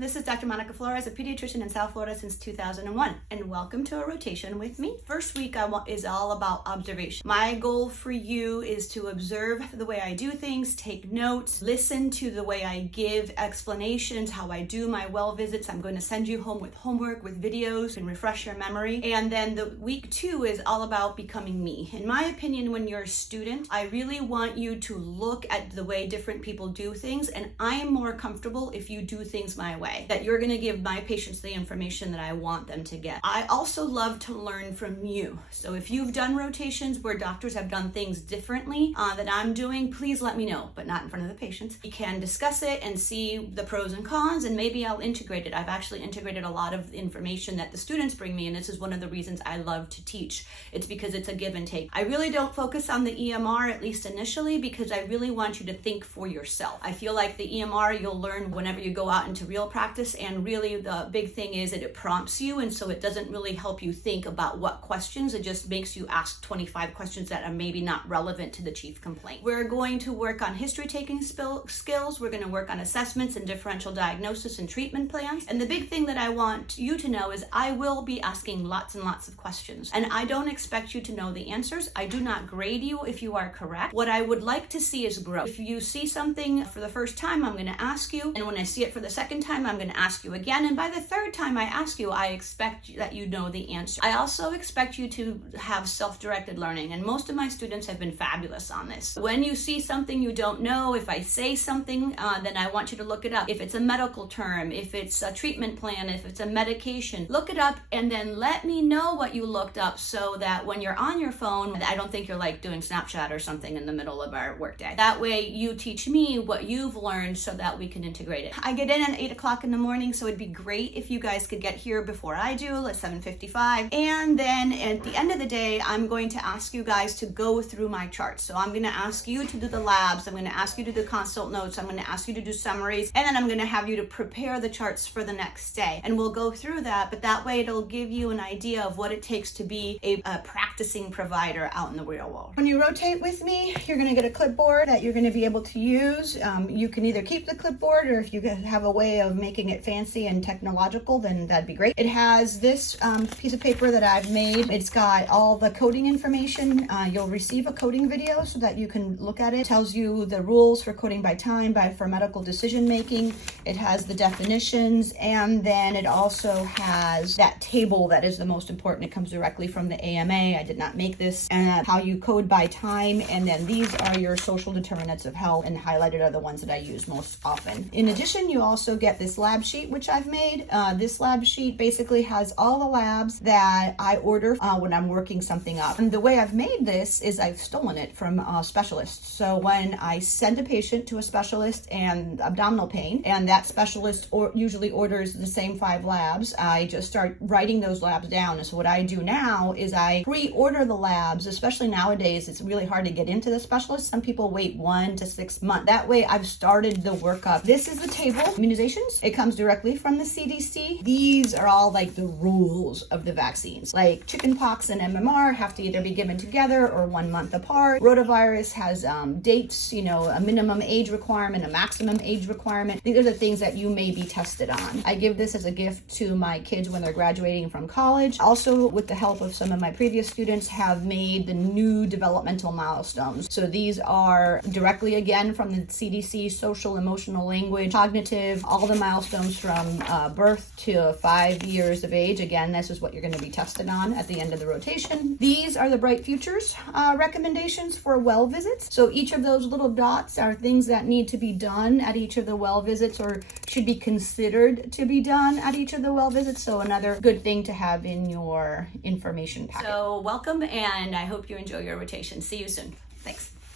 this is Dr. Monica Florez, a pediatrician in South Florida since 2001, and welcome to a rotation with me. First week is all about observation. My goal for you is to observe the way I do things, take notes, listen to the way I give explanations, how I do my well visits. I'm going to send you home with homework, with videos, and refresh your memory. And then the week 2 is all about becoming me. In my opinion, when you're a student, I really want you to look at the way different people do things, and I'm more comfortable if you do things my way, that you're going to give my patients the information that I want them to get. I also love to learn from you. So if you've done rotations where doctors have done things differently that I'm doing, please let me know, but not in front of the patients. We can discuss it and see the pros and cons, and maybe I'll integrate it. I've actually integrated a lot of information that the students bring me, and this is one of the reasons I love to teach. It's because it's a give and take. I really don't focus on the EMR, at least initially, because I really want you to think for yourself. I feel like the EMR you'll learn whenever you go out into real practice, and really the big thing is that it prompts you, and so it doesn't really help you think about what questions. It just makes you ask 25 questions that are maybe not relevant to the chief complaint. We're going to work on history taking skills. We're going to work on assessments and differential diagnosis and treatment plans. And the big thing that I want you to know is I will be asking lots and lots of questions, and I don't expect you to know the answers. I do not grade you if you are correct. What I would like to see is growth. If you see something for the first time, I'm going to ask you, and when I see it for the second time, I'm going to ask you again, and by the third time I ask you, I expect that you know the answer. I also expect you to have self-directed learning, and most of my students have been fabulous on this. When you see something you don't know, if I say something, then I want you to look it up. If it's a medical term, if it's a treatment plan, if it's a medication, look it up and then let me know what you looked up, so that when you're on your phone, I don't think you're like doing Snapchat or something in the middle of our workday. That way you teach me what you've learned so that we can integrate it. I get in at 8 o'clock in the morning, so it'd be great if you guys could get here before I do, at 7:55. And then at the end of the day, I'm going to ask you guys to go through my charts. So I'm going to ask you to do the labs, I'm going to ask you to do consult notes, I'm going to ask you to do summaries, and then I'm going to have you to prepare the charts for the next day. And we'll go through that, but that way it'll give you an idea of what it takes to be a practicing provider out in the real world. When you rotate with me, you're going to get a clipboard that you're going to be able to use. You can either keep the clipboard, or if you have a way of making it fancy and technological, then that'd be great. It has this piece of paper that I've made. It's got all the coding information. You'll receive a coding video so that you can look at it. It tells you the rules for coding by time, for medical decision making. It has the definitions, and then it also has that table that is the most important. It comes directly from the AMA. I did not make this. And how you code by time, and then these are your social determinants of health, and highlighted are the ones that I use most often. In addition, you also get this lab sheet, which I've made. This lab sheet basically has all the labs that I order when I'm working something up. And the way I've made this is I've stolen it from specialists. So when I send a patient to a specialist and abdominal pain, and that specialist usually orders the same 5 labs, I just start writing those labs down. And so what I do now is I pre-order the labs, especially nowadays. It's really hard to get into the specialist. Some people wait 1 to 6 months. That way I've started the workup. This is the table. Immunizations. It comes directly from the CDC. These are all like the rules of the vaccines. Like chickenpox and MMR have to either be given together or 1 month apart. Rotavirus has dates, a minimum age requirement, a maximum age requirement. These are the things that you may be tested on. I give this as a gift to my kids when they're graduating from college. Also, with the help of some of my previous students, have made the new developmental milestones. So these are directly again from the CDC, social, emotional, language, cognitive, all the milestones from birth to 5 years of age. Again, this is what you're going to be tested on at the end of the rotation. These are the Bright Futures recommendations for well visits. So each of those little dots are things that need to be done at each of the well visits, or should be considered to be done at each of the well visits. So another good thing to have in your information packet. So welcome, and I hope you enjoy your rotation. See you soon. Thanks.